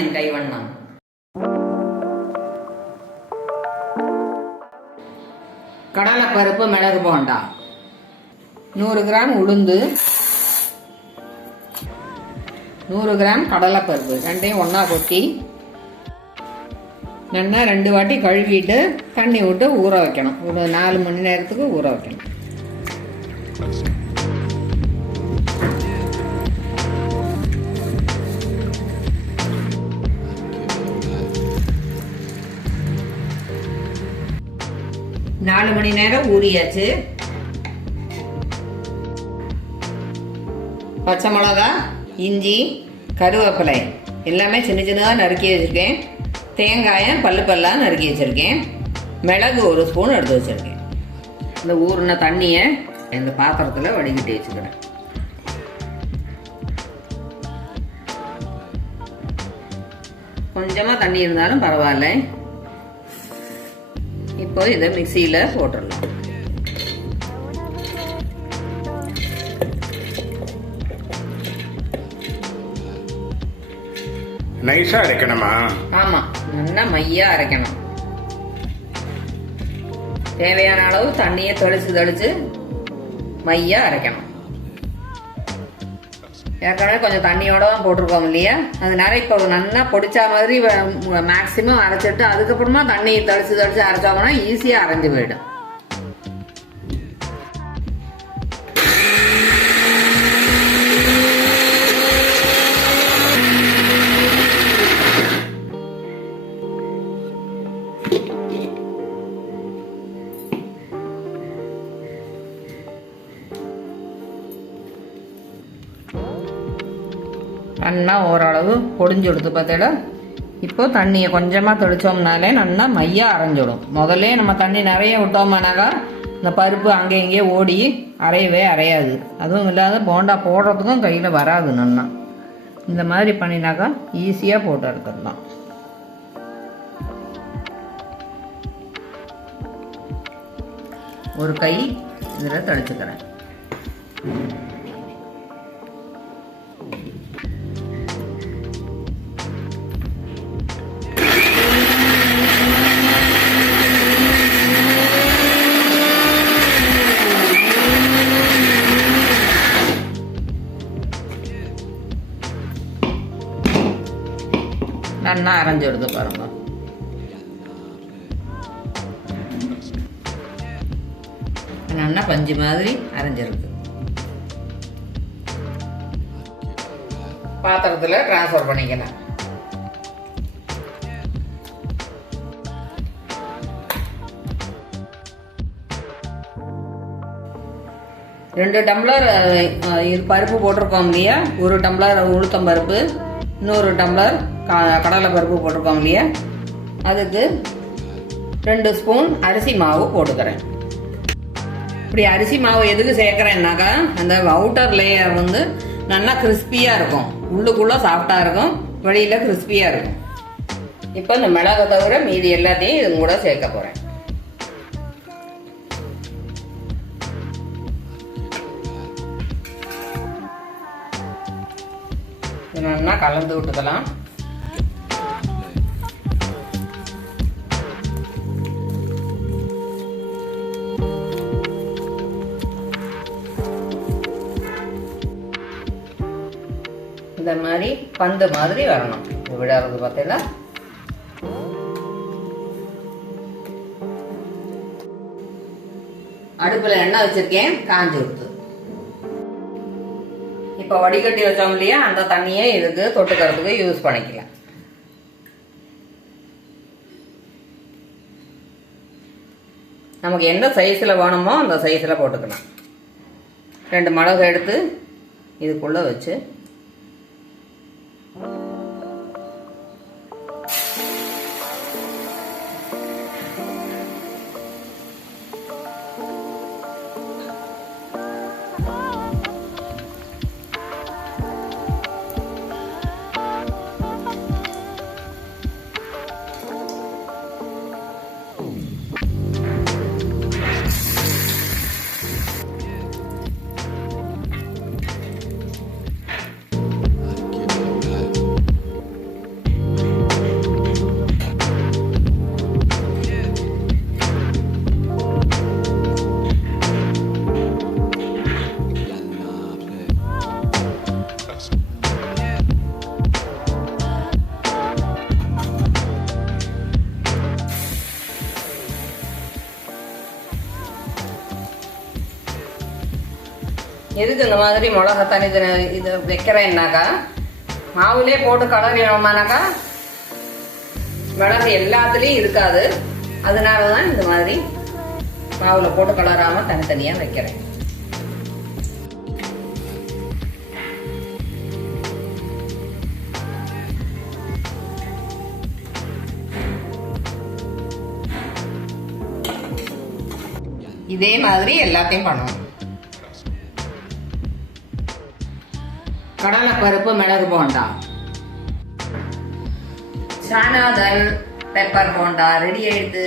ನಿನ್ನ ಕೈವಣ್ಣ. கடலைப்பருப்பு மிளகு போண்டா, 100 கிராம் உளுந்து, 100 கிராம் கடலைப்பருப்பு ரெண்டையும் ஒன்றா கொட்டி நல்லா 2 வாட்டி கழுவிட்டு தண்ணி விட்டு ஊற வைக்கணும். ஒரு 4 மணி நேரத்துக்கு ஊற வைக்கணும். நாலு மணி நேரம் ஊறியாச்சு. பச்சை மிளகா, இஞ்சி, கருவேப்பிலை எல்லாமே சின்ன சின்னதாக நறுக்கி வச்சுருக்கேன். தேங்காயம் பல்லாக நறுக்கி வச்சுருக்கேன். மிளகு 1 ஸ்பூன் எடுத்து வச்சுருக்கேன். இந்த ஊறின தண்ணியை இந்த பாத்திரத்தில் வடிகட்டி வச்சுக்கிறேன். கொஞ்சமாக தண்ணி இருந்தாலும் பரவாயில்ல. இப்போ இதை மிக்சியில் போட்டுடலாம். நைஸா அரைக்கணுமா? ஆமாம், நல்லா மையாக அரைக்கணும். தேவையான அளவு தண்ணியை தெளிச்சு மையாக அரைக்கணும். ஏற்கனவே கொஞ்சம் தண்ணியோட தான் போட்டிருக்கோம் இல்லையா, அதனால இப்போ நல்லா பொடிச்சா மாதிரி மேக்சிமம் அரைச்சிட்டு அதுக்கப்புறமா தண்ணி தெளிச்சு அரைச்சோம்னா ஈஸியாக அரைஞ்சு போயிடும். நல்லா ஓரளவு பொடிஞ்சு கொடுத்து பார்த்தா இப்போ தண்ணியை கொஞ்சமாக தெளித்தோம்னாலே நல்லா மையாக அரைஞ்சிடும். முதல்ல நம்ம தண்ணி நிறைய விட்டோம்னாக்கா இந்த பருப்பு அங்கே இங்கேயே ஓடி அரையாது. அதுவும் இல்லாத போண்டா போடுறதுக்கும் கையில் வராது. நல்லா இந்த மாதிரி பண்ணினாக்கா ஈஸியாக போட்டு எடுத்துடலாம். ஒரு கை இதில் தெளிச்சுக்கிறேன். நல்லா அரைஞ்சி எடுத்து பாருங்க. நல்லா பஞ்சு மாதிரி அரைஞ்சிருக்கு. பாத்திரத்தில் டிரான்ஸ்ஃபர் பண்ணிக்கலாம். ரெண்டு டம்ளர் பருப்பு போட்டிருக்கோம் இல்லையா, 1 டம்ளர் உளுத்தம் பருப்பு, இன்னொரு டம்ளர் கடலை பருப்பு போட்டிருக்கோம் இல்லையா, அதுக்கு 2 ஸ்பூன் அரிசி மாவு போட்டுக்கிறேன். இப்படி அரிசி மாவு எதுக்கு சேர்க்குறேன்னாக்கா அந்த அவுட்டர் லேயர் நல்லா கிறிஸ்பியாக இருக்கும், உள்ளுக்குள்ளே சாஃப்டாக இருக்கும், வெளியில் கிறிஸ்பியாக இருக்கும். இப்போ இந்த மிளகை தவிர மீதி எல்லாத்தையும் இது கூட சேர்க்க போகிறேன். நல்லா கலந்து விட்டுக்கலாம். இந்த மாதிரி பந்து மாதிரி வரணும் விடாது. பார்த்தீங்களா, அடுப்புல எண்ணெய் வச்சிருக்கேன், காஞ்சி விடுத்து. இப்போ வடிகட்டி வச்சோம் இல்லையா, அந்த தண்ணியை இதுக்கு தொட்டுக்கிறதுக்கு யூஸ் பண்ணிக்கலாம். நமக்கு எந்த சைஸில் வேணுமோ அந்த சைஸில் போட்டுக்கலாம். 2 மிளகு எடுத்து இதுக்குள்ளே வச்சு எதுக்கு இந்த மாதிரி மிளகா தனி இது வைக்கிறேன்னாக்கா, மாவுலேயே போட்டு கலரினோம்னாக்கா மிளகு எல்லாத்துலேயும் இருக்காது. அதனால தான் இந்த மாதிரி மாவில் போட்டு கலராமல் தனித்தனியாக வைக்கிறேன். இதே மாதிரி எல்லாத்தையும் பண்ணணும். கடலைப்பருப்பு மிளகு போண்டா, சானாதல் பெப்பர் போண்டா ரெடி ஆயிடுது.